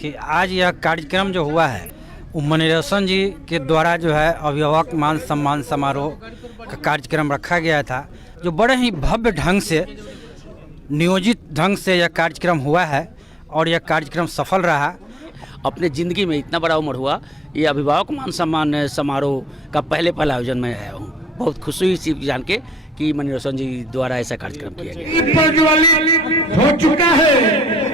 कि आज यह कार्यक्रम जो हुआ है वो मणिरोशन जी के द्वारा जो है अभिभावक मान सम्मान समारोह का कार्यक्रम रखा गया था, जो बड़े ही भव्य ढंग से नियोजित ढंग से यह कार्यक्रम हुआ है और यह कार्यक्रम सफल रहा। अपने ज़िंदगी में इतना बड़ा उम्र हुआ, ये अभिभावक मान सम्मान समारोह का पहला आयोजन में आया हूँ। बहुत खुशी हुई इसी जान के कि मणिरोशन जी द्वारा ऐसा कार्यक्रम किया गया। हो चुका है।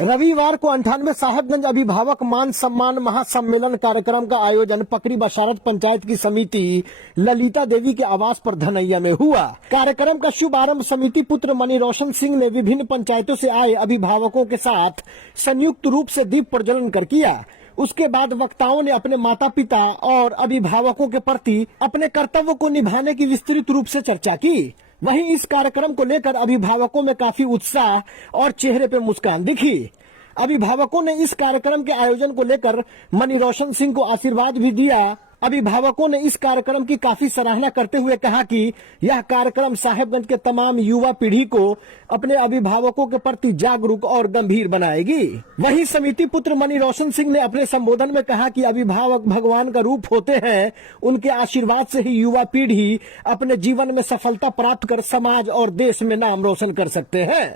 रविवार को 98 साहेबगंज अभिभावक मान सम्मान महासम्मेलन कार्यक्रम का आयोजन पकड़ी बशारत पंचायत की समिति ललिता देवी के आवास पर धनैया में हुआ। कार्यक्रम का शुभारंभ समिति पुत्र मणिरोशन सिंह ने विभिन्न पंचायतों से आए अभिभावकों के साथ संयुक्त रूप से दीप प्रज्वलन कर किया। उसके बाद वक्ताओं ने अपने माता पिता और अभिभावकों के प्रति अपने कर्तव्य को निभाने की विस्तृत रूप से चर्चा की। वहीं इस कार्यक्रम को लेकर अभिभावकों में काफी उत्साह और चेहरे पे मुस्कान दिखी। अभिभावकों ने इस कार्यक्रम के आयोजन को लेकर मणिरोशन सिंह को आशीर्वाद भी दिया। अभिभावकों ने इस कार्यक्रम की काफी सराहना करते हुए कहा कि यह कार्यक्रम साहेबगंज के तमाम युवा पीढ़ी को अपने अभिभावकों के प्रति जागरूक और गंभीर बनाएगी। वहीं समिति पुत्र मणिरोशन सिंह ने अपने संबोधन में कहा कि अभिभावक भगवान का रूप होते हैं। उनके आशीर्वाद से ही युवा पीढ़ी अपने जीवन में सफलता प्राप्त कर समाज और देश में नाम रोशन कर सकते हैं,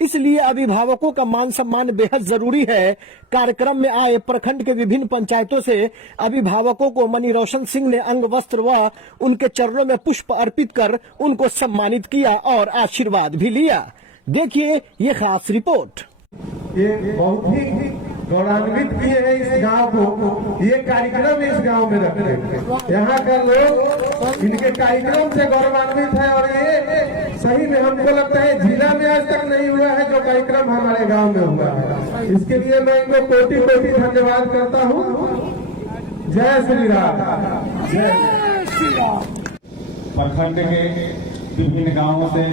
इसलिए अभिभावकों का मान सम्मान बेहद जरूरी है। कार्यक्रम में आए प्रखंड के विभिन्न पंचायतों से अभिभावकों को मणिरोशन सिंह ने अंग वस्त्र व उनके चरणों में पुष्प अर्पित कर उनको सम्मानित किया और आशीर्वाद भी लिया। देखिए ये खास रिपोर्ट। ये बहुत ही गौरवान्वित किए हैं इस गांव को। ये कार्यक्रम इस गांव में रखते हैं, यहाँ का लोग इनके कार्यक्रम से गौरवान्वित है और ये सही में हमको लगता है जिला में आज तक नहीं हुआ है जो कार्यक्रम हमारे गांव में हुआ है। इसके लिए मैं इनको कोटि कोटि धन्यवाद करता हूँ। जय श्री राम। जय श्री राम। प्रखंड के विभिन्न गांवों से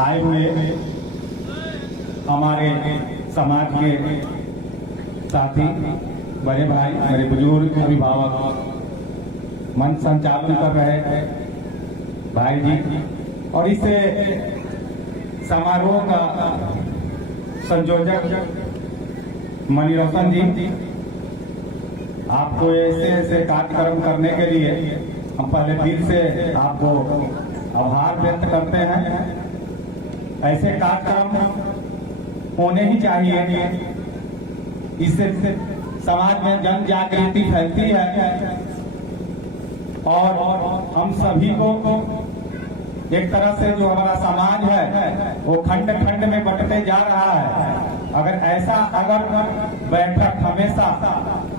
आए हुए हमारे समाज के साथी, बड़े भाई, मेरे बुजुर्ग अभिभावक मंच संचालन कर रहे भाई जी और इस समारोह का संयोजक मणिरोशन जी, आपको ऐसे कार्यक्रम करने के लिए हम पहले दिल से आपको आभार व्यक्त करते हैं। ऐसे कार्यक्रम होने ही चाहिए, इससे समाज में जन जागृति फैलती है और हम सभी को एक तरह से जो हमारा समाज है वो खंड खंड में बंटते जा रहा है। अगर बैठक हमेशा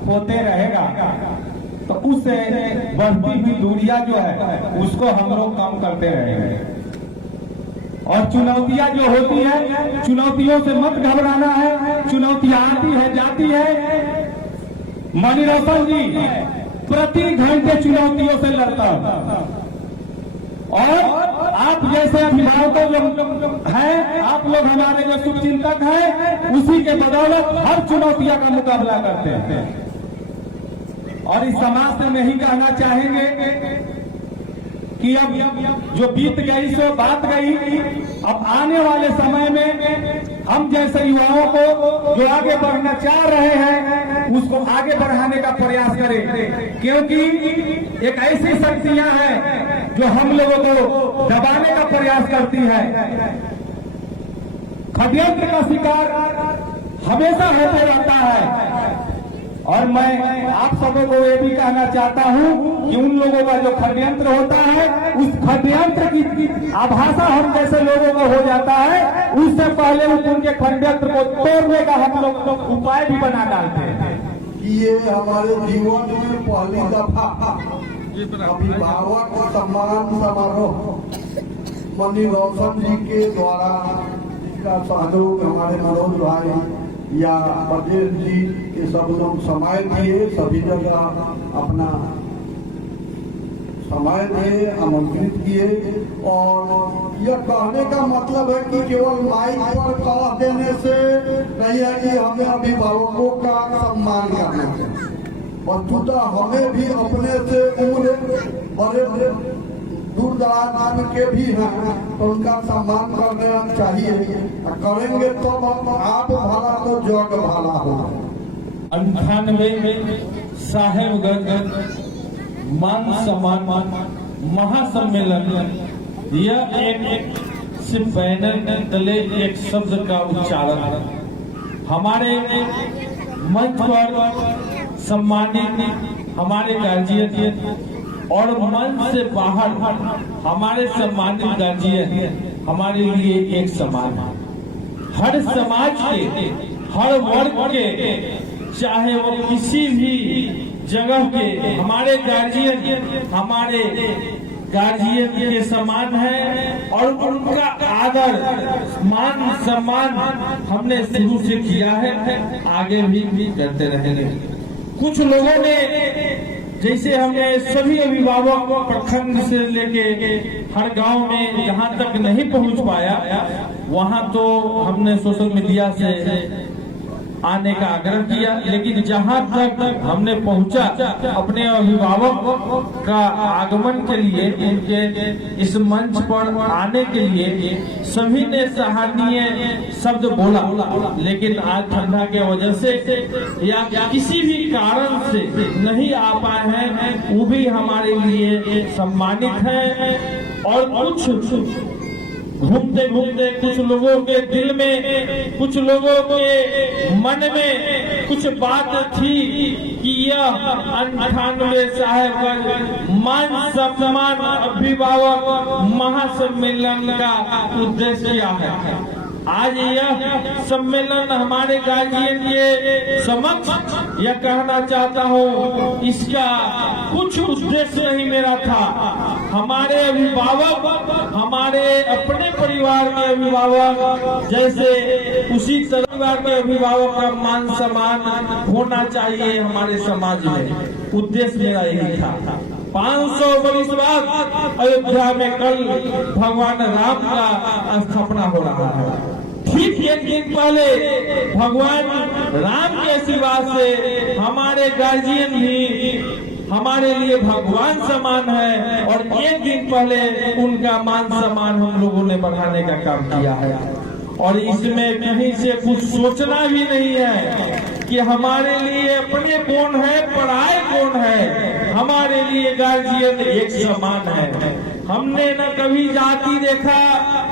होते रहेगा तो उससे बढ़ती हुई दूरियां जो है उसको हम लोग कम करते रहेंगे। और चुनौतियां जो होती है, चुनौतियों से मत घबराना है। चुनौतियां आती है जाती है। मणिरोशन जी प्रति घंटे चुनौतियों से लड़ता है और आप जैसे अभिभावकों जो हैं, आप लोग हमारे जो शुभचिंतक हैं, उसी के बदौलत हर चुनौतियों का मुकाबला करते हैं। और इस समाज से नहीं कहना चाहेंगे कि अब जो बीत गई सो बात गई। अब आने वाले समय में हम जैसे युवाओं को जो आगे बढ़ना चाह रहे हैं उसको आगे बढ़ाने का प्रयास करें, क्योंकि एक ऐसी शक्तियां हैं जो हम लोगों को दबाने का प्रयास करती है। षड्यंत्र का शिकार हमेशा होते रहता है और मैं आप सबों को ये भी कहना चाहता हूं कि उन लोगों का जो षड्यंत्र होता है उस षड्यंत्र की आभासा हम जैसे लोगों को हो जाता है, उससे पहले उनके षड्यंत्र को तोड़ने का हम लोग उपाय भी बना डालते हैं। ये हमारे जीवन में पहली दफा अभिभावक सम्मान समारोह मणिरोशन जी के द्वारा इसका सहयोग हमारे मनोज भाई या पटेल जी के सब लोग समय दिए, सभी जगह अपना समय दिए, आमंत्रित किए। और यह कहने का मतलब है कि केवल माइक पर कह देने से नहीं है कि हमें अभिभावकों का सम्मान करना चाहिए, वस्तुतः हमें भी अपने से उम्र बड़े दूर दराज के भी हैं तो उनका सम्मान करना चाहिए। करेंगे तो आप भला तो जग भला हो। 98 साहेबगंज मान सम्मान महासम्मेलन, यह एक सिर्फ बैनर तले एक शब्द का उच्चारण है। हमारे मंच पर सम्मानित हमारे गार्जियन और मंच से बाहर हमारे सम्मानित गार्जियन हमारे लिए एक समान है। हर समाज के, हर वर्ग के, चाहे वो किसी भी जगह के, हमारे गार्जियन के समान है और उनका आदर मान सम्मान हमने शुरू से किया है, आगे भी करते रहेंगे। कुछ लोगों ने, जैसे हमने सभी अभिभावक प्रखंड से लेके हर गांव में जहां तक नहीं पहुंच पाया वहां तो हमने सोशल मीडिया से आने का आग्रह किया, लेकिन जहां तक हमने पहुंचा अपने अभिभावक का आगमन के लिए, उनके इस मंच पर आने के लिए सभी ने सराहनीय शब्द बोला, लेकिन आज ठंडा के वजह से या किसी भी कारण से नहीं आ पाए हैं, वो भी हमारे लिए सम्मानित है। और कुछ घूमते घूमते कुछ लोगों के दिल में, कुछ लोगों के मन में कुछ बात थी कि यह 98 साहेबगंज मान सम्मान अभिभावक महासम्मेलन का उद्देश्य क्या है। आज यह सम्मेलन हमारे गार्जियन के समक्ष यह कहना चाहता हूँ, इसका कुछ उद्देश्य नहीं मेरा था। हमारे अभिभावक, हमारे अपने परिवार के अभिभावक जैसे उसी परिवार के अभिभावक का मान सम्मान होना चाहिए हमारे समाज में। उद्देश्य मेरा यही था। 500 वर्ष बाद अयोध्या में कल भगवान राम का स्थापना हो रहा है। ठीक एक दिन पहले भगवान राम के आशीर्वाद से हमारे गार्जियन भी हमारे लिए भगवान समान है और एक दिन पहले उनका मान सम्मान हम लोगों ने बढ़ाने का काम किया है। और इसमें कहीं से कुछ सोचना भी नहीं है कि हमारे लिए अपने कौन है, पराए कौन है। हमारे लिए गार्जियन एक समान है। हमने न कभी जाति देखा,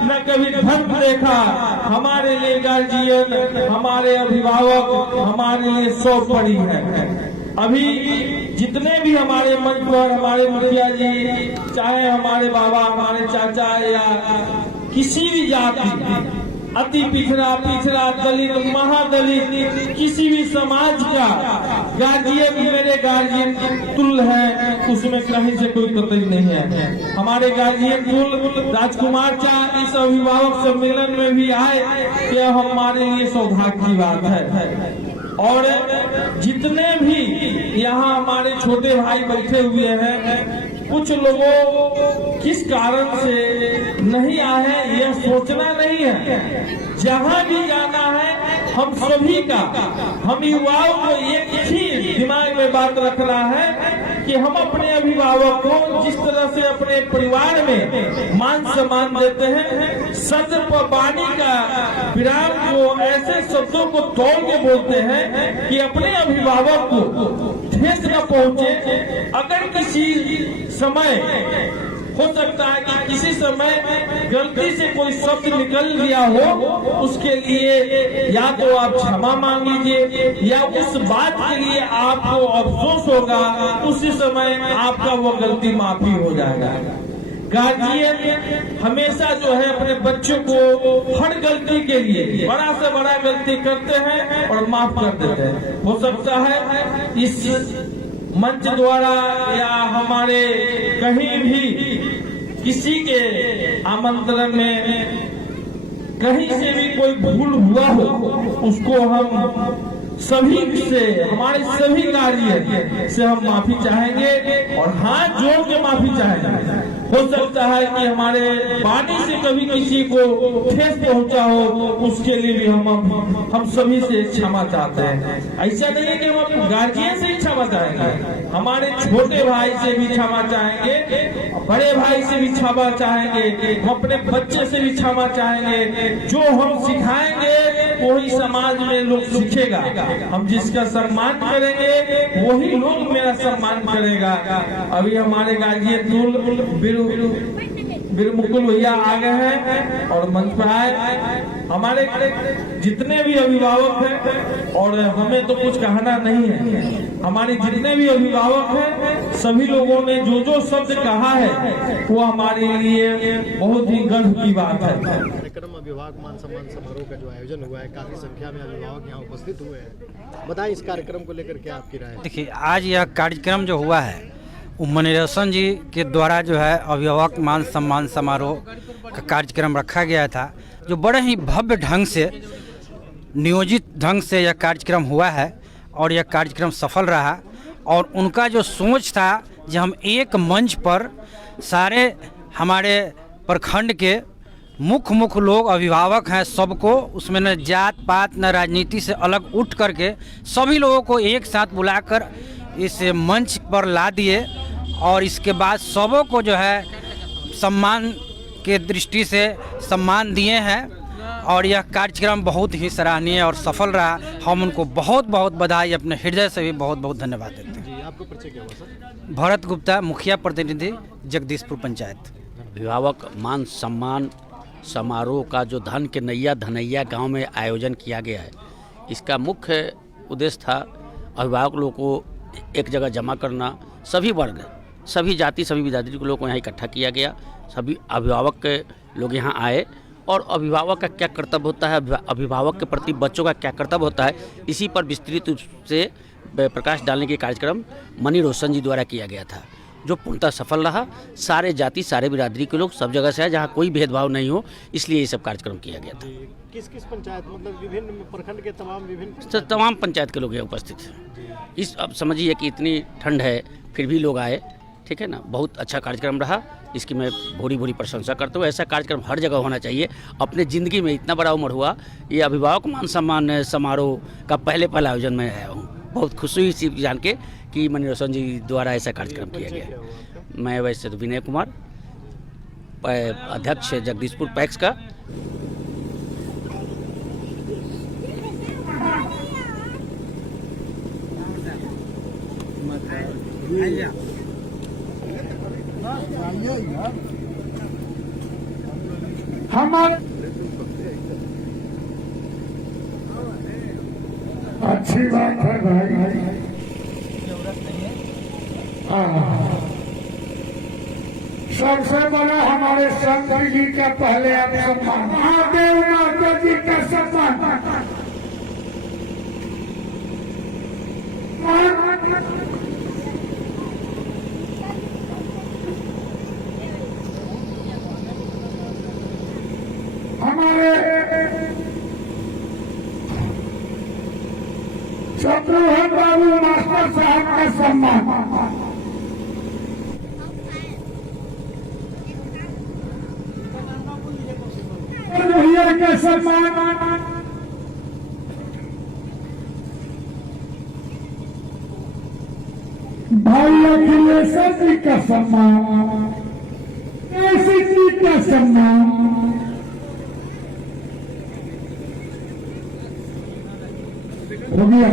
न कभी धर्म देखा। हमारे लिए गार्जियन, हमारे अभिभावक हमारे लिए सौ पड़ी है। अभी जितने भी हमारे मंच पर हमारे मुखिया जी, चाहे हमारे बाबा, हमारे चाचा या किसी भी जाति, अति पिछड़ा, दलित, महादलित, किसी भी समाज का गार्जियन मेरे गार्जियन तुल्य है, उसमें कहीं से कोई कतई नहीं है। हमारे गार्जियन तुल्य राजकुमार चा इस अभिभावक सम्मेलन में भी आए, यह हमारे लिए सौभाग्य की बात है। और जितने भी यहाँ हमारे छोटे भाई बैठे हुए हैं, कुछ लोगों किस कारण से नहीं आए हैं यह सोचना नहीं है। जहाँ भी जाना है हम सभी का, हम युवाओं को एक ही दिमाग में बात रखना है कि हम अपने अभिभावक को जिस तरह से अपने परिवार में मान सम्मान देते हैं, सत्य पर वाणी का विराम को ऐसे शब्दों को तोड़ के बोलते हैं कि अपने अभिभावक को ठेस न पहुंचे। अगर किसी समय हो सकता है कि किसी समय गलती से कोई शब्द निकल गया हो, उसके लिए या तो आप क्षमा मांग लीजिए या उस बात के लिए आपको अफसोस होगा, उसी समय आपका वो गलती माफी हो जाएगा। गार्जियन हमेशा जो है अपने बच्चों को हर गलती के लिए बड़ा से बड़ा गलती करते हैं और माफ कर देते हैं। हो सकता है इस मंच द्वारा या हमारे कहीं भी किसी के आमंत्रण में कहीं से भी कोई भूल हुआ हो, उसको हम सभी से, हमारे सभी कार्य से हम माफी चाहेंगे और हाथ जोड़ के माफी चाहेंगे। हो सकता है कि हमारे वाणी से कभी किसी को ठेस पहुंचा हो, उसके लिए भी हम सभी से क्षमा चाहते हैं। ऐसा नहीं है कि हम गार्जियन से क्षमा चाहेंगे, हमारे छोटे भाई से भी क्षमा चाहेंगे, बड़े भाई से भी क्षमा चाहेंगे, हम अपने बच्चे से भी क्षमा चाहेंगे। जो हम सिखाएंगे वही समाज में लोग सीखेगा। हम जिसका सम्मान करेंगे वही लोग मेरा सम्मान करेगा। अभी हमारे गार्जियन बिरमुकुल भैया आ गए हैं और मंच पर आए। हमारे जितने भी अभिभावक हैं, और हमें तो कुछ कहना नहीं है, हमारे जितने भी अभिभावक हैं सभी लोगों ने जो जो शब्द कहा है वो हमारे लिए बहुत ही गर्व की बात है। कार्यक्रम अभिभावक मान सम्मान समारोह का जो आयोजन हुआ है, काफी संख्या में अभिभावक यहाँ उपस्थित हुए हैं। बताएं इस कार्यक्रम को लेकर क्या आपकी राय है? देखिए, आज यह कार्यक्रम जो हुआ है मनोरंजन जी के द्वारा जो है अभिभावक मान सम्मान समारोह का कार्यक्रम रखा गया था, जो बड़े ही भव्य ढंग से नियोजित ढंग से यह कार्यक्रम हुआ है और यह कार्यक्रम सफल रहा। और उनका जो सोच था कि हम एक मंच पर सारे हमारे प्रखंड के मुख्य लोग अभिभावक हैं, सबको उसमें न जात पात न राजनीति से अलग उठ करके सभी लोगों को एक साथ बुलाकर इस मंच पर ला दिए और इसके बाद सबों को जो है सम्मान के दृष्टि से सम्मान दिए हैं। और यह कार्यक्रम बहुत ही सराहनीय और सफल रहा। हम उनको बहुत बहुत बधाई, अपने हृदय से भी बहुत बहुत धन्यवाद देते हैं। जी, आपका परिचय क्या हुआ सर? भरत गुप्ता, मुखिया प्रतिनिधि जगदीशपुर पंचायत। अभिभावक मान सम्मान समारोह का जो धन के नैया धनैया गांव में आयोजन किया गया है, इसका मुख्य उद्देश्य था अभिभावक लोगों को एक जगह जमा करना। सभी वर्ग, सभी जाति, सभी विरादरी के लोगों को यहाँ इकट्ठा किया गया। सभी अभिभावक के लोग यहाँ आए और अभिभावक का क्या कर्तव्य होता है, अभिभावक के प्रति बच्चों का क्या कर्तव्य होता है, इसी पर विस्तृत रूप से प्रकाश डालने के कार्यक्रम मनोरंजन जी द्वारा किया गया था, जो पूर्णतः सफल रहा। सारे जाति, सारे बिरादरी के लोग सब जगह से आए, जहाँ कोई भेदभाव नहीं हो, इसलिए ये सब कार्यक्रम किया गया था। किस किस पंचायत, मतलब विभिन्न प्रखंड के तमाम पंचायत के लोग यहाँ उपस्थित हैं। इस अब समझिए कि इतनी ठंड है फिर भी लोग आए, ठीक है ना। बहुत अच्छा कार्यक्रम रहा, इसकी मैं भूरी भूरी प्रशंसा करता हूँ। ऐसा कार्यक्रम हर जगह होना चाहिए। अपने ज़िंदगी में इतना बड़ा उम्र हुआ, ये अभिभावक मान सम्मान समारोह का पहले आयोजन में आया हूँ। बहुत खुशी हुई इसी जान के कि मनोरंजन जी द्वारा ऐसा कार्यक्रम किया गया। मैं वैसे तो विनय कुमार, अध्यक्ष जगदीशपुर पैक्स का। हमारे अच्छी बात है भाई। सबसे बड़ा हमारे संत जी का पहले आप सम्मान, महादेव माता जी का सम्मान। हमारे शत्रुघ्न बाबू मास्टर साहब का सम्मान। भैया का सम्मान। भाई अखिलेश जी का सम्मान, केसी जी का सम्मान। हो गया।